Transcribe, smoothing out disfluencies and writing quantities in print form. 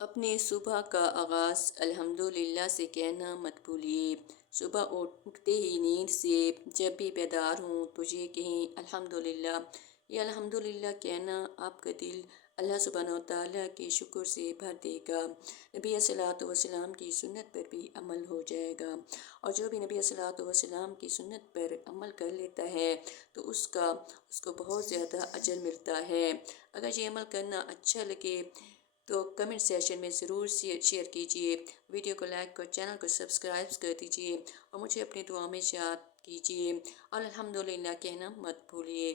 اپنے صبح کا آغاز الحمدللہ سے کہنا مت بھولیے۔ صبح اٹھتے ہی نیند سے جب بھی بیدار ہوں تو یہ کہیں الحمدللہ۔ یہ الحمدللہ کہنا آپ کا دل اللہ سبحانہ و تعالیٰ کے شکر سے بھر دے گا۔ نبی صلی اللہ علیہ وسلم کی سنت پر بھی عمل ہو جائے گا، اور جو بھی نبی صلی اللہ علیہ وسلم کی سنت پر عمل کر لیتا ہے تو اس کو بہت زیادہ اجر ملتا ہے۔ اگر یہ عمل کرنا اچھا لگے تو کمنٹ سیشن میں ضرور شیئر کیجئے، ویڈیو کو لائک اور چینل کو سبسکرائب کر دیجئے، اور مجھے اپنی دعا میں یاد کیجئے، اور الحمدللہ کہنا مت بھولیے۔